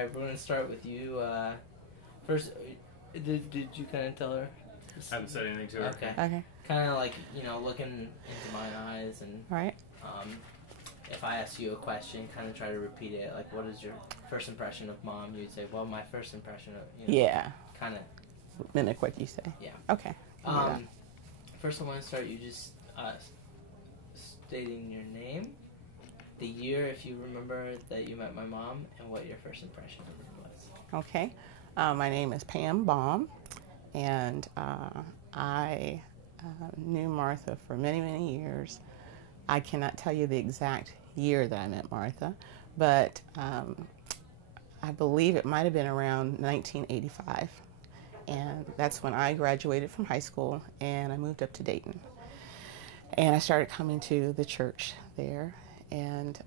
right, we're gonna start with you. First, did you kind of tell her? I haven't said anything to her. Okay. Okay. Kind of like, looking into my eyes, and Right. if I ask you a question, kind of try to repeat it. Like, what is your first impression of Mom? You'd say, well, my first impression of, Yeah. kind of Mimic what you say. Yeah. Okay. First I want to start you just stating your name, the year, if you remember, that you met my mom, and what your first impression of her was. Okay. My name is Pam Baum, and I knew Martha for many, many years. I cannot tell you the exact year that I met Martha, but I believe it might have been around 1985. And that's when I graduated from high school and I moved up to Dayton. And I started coming to the church there. And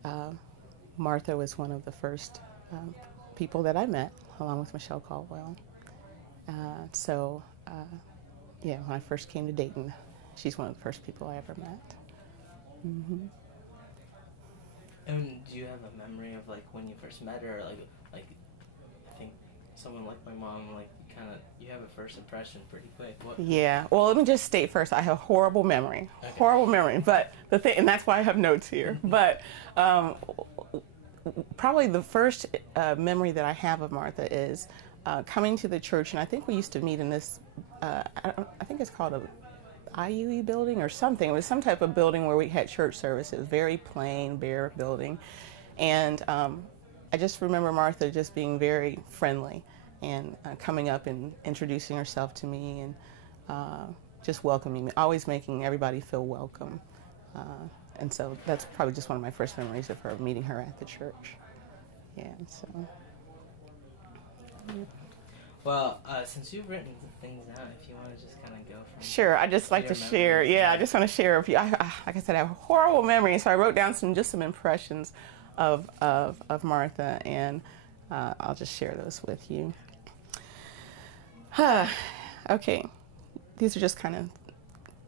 Martha was one of the first people that I met, along with Michelle Caldwell. Yeah, when I first came to Dayton, she's one of the first people I ever met. Mm-hmm. And do you have a memory of like when you first met her? Like I think someone like my mom, like you have a first impression pretty quick. Yeah. Well, let me just state first, I have horrible memory. Okay. Horrible memory. But the thing, and that's why I have notes here. But probably the first memory that I have of Martha is coming to the church, and I think we used to meet in this. I think it's called a IUE building or something. It was some type of building where we had church services, very plain, bare building. And I just remember Martha just being very friendly and coming up and introducing herself to me and just welcoming me, always making everybody feel welcome. And so that's probably just one of my first memories of her, meeting her at the church. Yeah, so. Yeah. Well, since you've written things down, if you want to just kind of go from... Sure, I just like to share. Yeah, I just want to share a few. Like I said, I have a horrible memory, so I wrote down some impressions of Martha, and I'll just share those with you. Okay, these are just kind of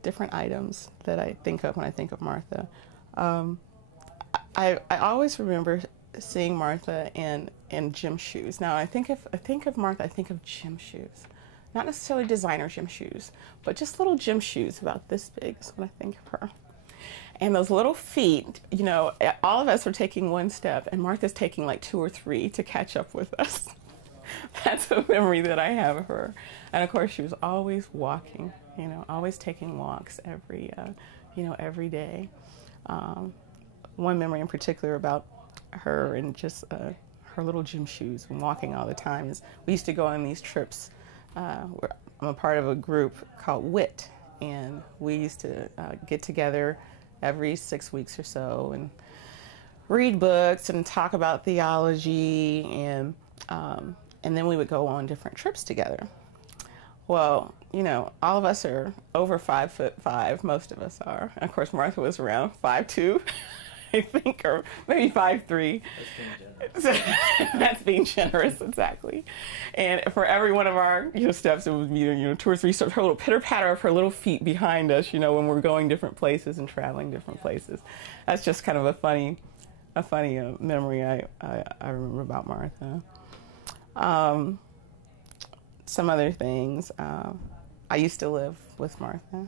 different items that I think of when I think of Martha. I always remember seeing Martha in gym shoes. Now, I think of Martha, I think of gym shoes. Not necessarily designer gym shoes, but just little gym shoes about this big is when I think of her. And those little feet, all of us are taking one step, and Martha's taking like 2 or 3 to catch up with us. That's a memory that I have of her. And of course, she was always walking, always taking walks every day. One memory in particular about her and just her little gym shoes and walking all the time is we used to go on these trips. I'm a part of a group called WIT, and we used to get together every 6 weeks or so and read books and talk about theology, and then we would go on different trips together. Well, all of us are over 5'5", most of us are. And of course, Martha was around 5'2", I think, or maybe 5'3". That's being generous, exactly. And for every one of our steps, it would be 2 or 3 steps. Her little pitter patter of her little feet behind us, when we're going different places and traveling different places. That's just kind of a funny memory I remember about Martha. Some other things. I used to live with Martha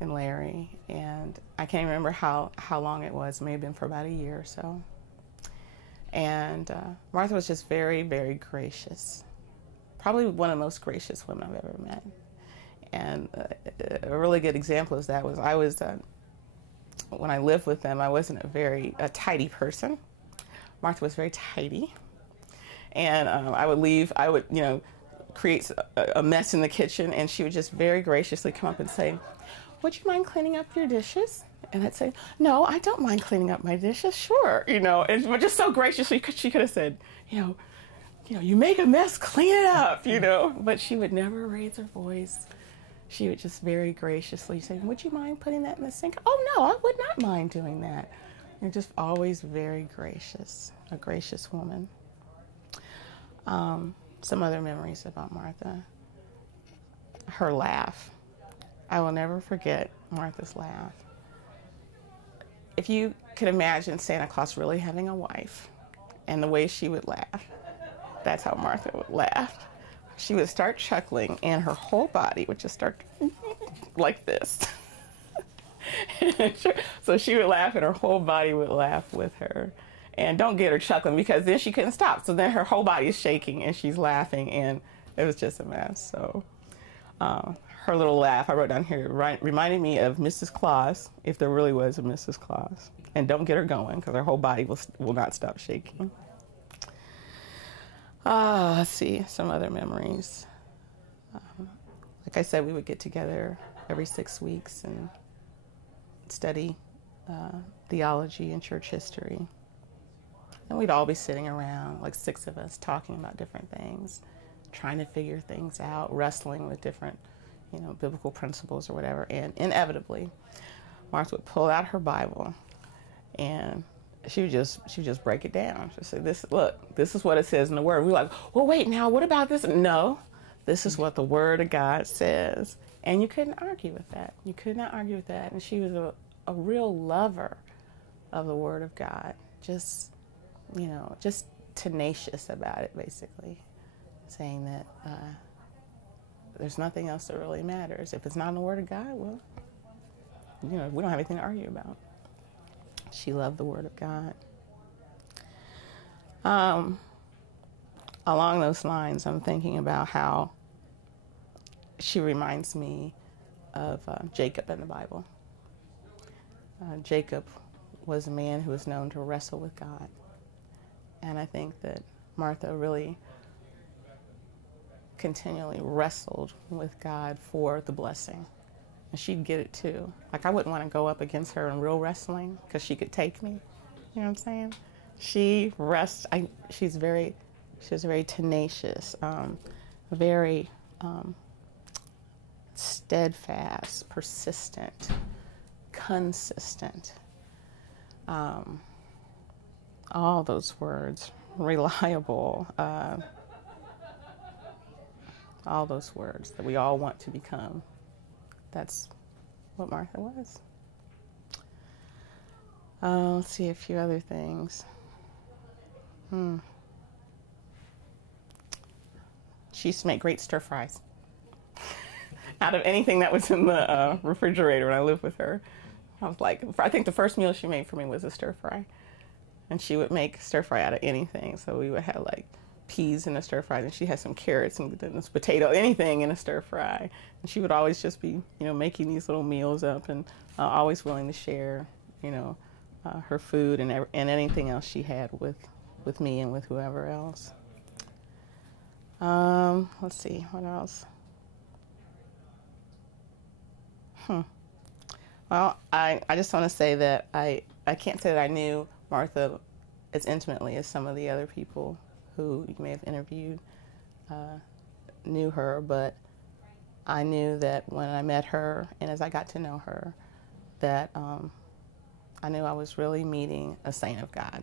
and Larry, and I can't remember how long it was. It may have been for about a year or so. And Martha was just very, very gracious. Probably one of the most gracious women I've ever met. And a really good example of that was when I lived with them, I wasn't a tidy person. Martha was very tidy. And I would create a mess in the kitchen, and she would just very graciously come up and say, "Would you mind cleaning up your dishes?" And I'd say, "No, I don't mind cleaning up my dishes, sure." And just so graciously, she could have said, you make a mess, clean it up, But she would never raise her voice. She would just very graciously say, "Would you mind putting that in the sink?" "Oh, no, I would not mind doing that." And just always very gracious, a gracious woman. Some other memories about Martha. Her laugh. I will never forget Martha's laugh. If you could imagine Santa Claus really having a wife and the way she would laugh, That's how Martha would laugh. She would start chuckling, and her whole body would just start like this. So she would laugh, and her whole body would laugh with her. And don't get her chuckling, because then she couldn't stop. So then her whole body is shaking, and she's laughing, and it was just a mess. So her little laugh, I wrote down here, reminded me of Mrs. Claus, if there really was a Mrs. Claus. And don't get her going, because her whole body will not stop shaking. Let's see, some other memories. Like I said, we would get together every 6 weeks and study theology and church history. And we'd all be sitting around, like 6 of us, talking about different things, trying to figure things out, wrestling with different, biblical principles or whatever. And inevitably, Martha would pull out her Bible, and she would just break it down. She'd say, this is what it says in the Word. We're like, well, wait, now what about this? No, this is what the Word of God says. And you couldn't argue with that. You could not argue with that. And she was a real lover of the Word of God. Just tenacious about it, basically. Saying that there's nothing else that really matters. If it's not in the Word of God, well, we don't have anything to argue about. She loved the Word of God. Along those lines, I'm thinking about how she reminds me of Jacob in the Bible. Jacob was a man who was known to wrestle with God. And I think that Martha really continually wrestled with God for the blessing. And she'd get it too. Like, I wouldn't want to go up against her in real wrestling, because she could take me. You know what I'm saying? She was very tenacious, very steadfast, persistent, consistent. All those words, reliable, all those words that we all want to become. That's what Martha was. Let's see a few other things. She used to make great stir fries. Out of anything that was in the refrigerator when I lived with her. I think the first meal she made for me was a stir fry. And she would make stir fry out of anything. So we would have like peas in a stir fry, and she had some carrots and this potato, anything in a stir fry. And she would always just be, making these little meals up, and always willing to share, her food and anything else she had with me and with whoever else. Let's see, what else? Well, I just want to say that I can't say that I knew Martha as intimately as some of the other people who you may have interviewed knew her, but I knew that when I met her and as I got to know her, that I knew I was really meeting a saint of God.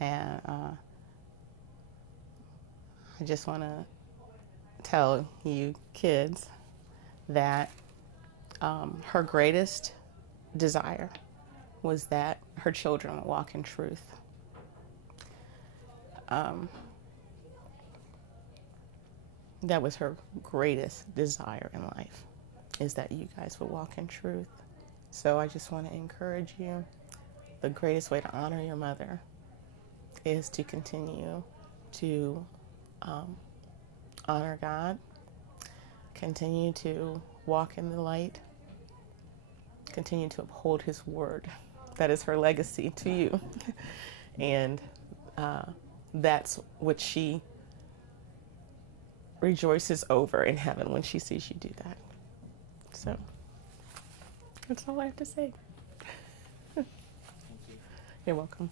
And I just want to tell you kids that her greatest desire was that her children would walk in truth. That was her greatest desire in life, is that you guys would walk in truth. So I just want to encourage you, the greatest way to honor your mother is to continue to honor God, continue to walk in the light, continue to uphold His word. That is her legacy to you. And that's what she rejoices over in heaven when she sees you do that. So that's all I have to say. Thank you. You're welcome.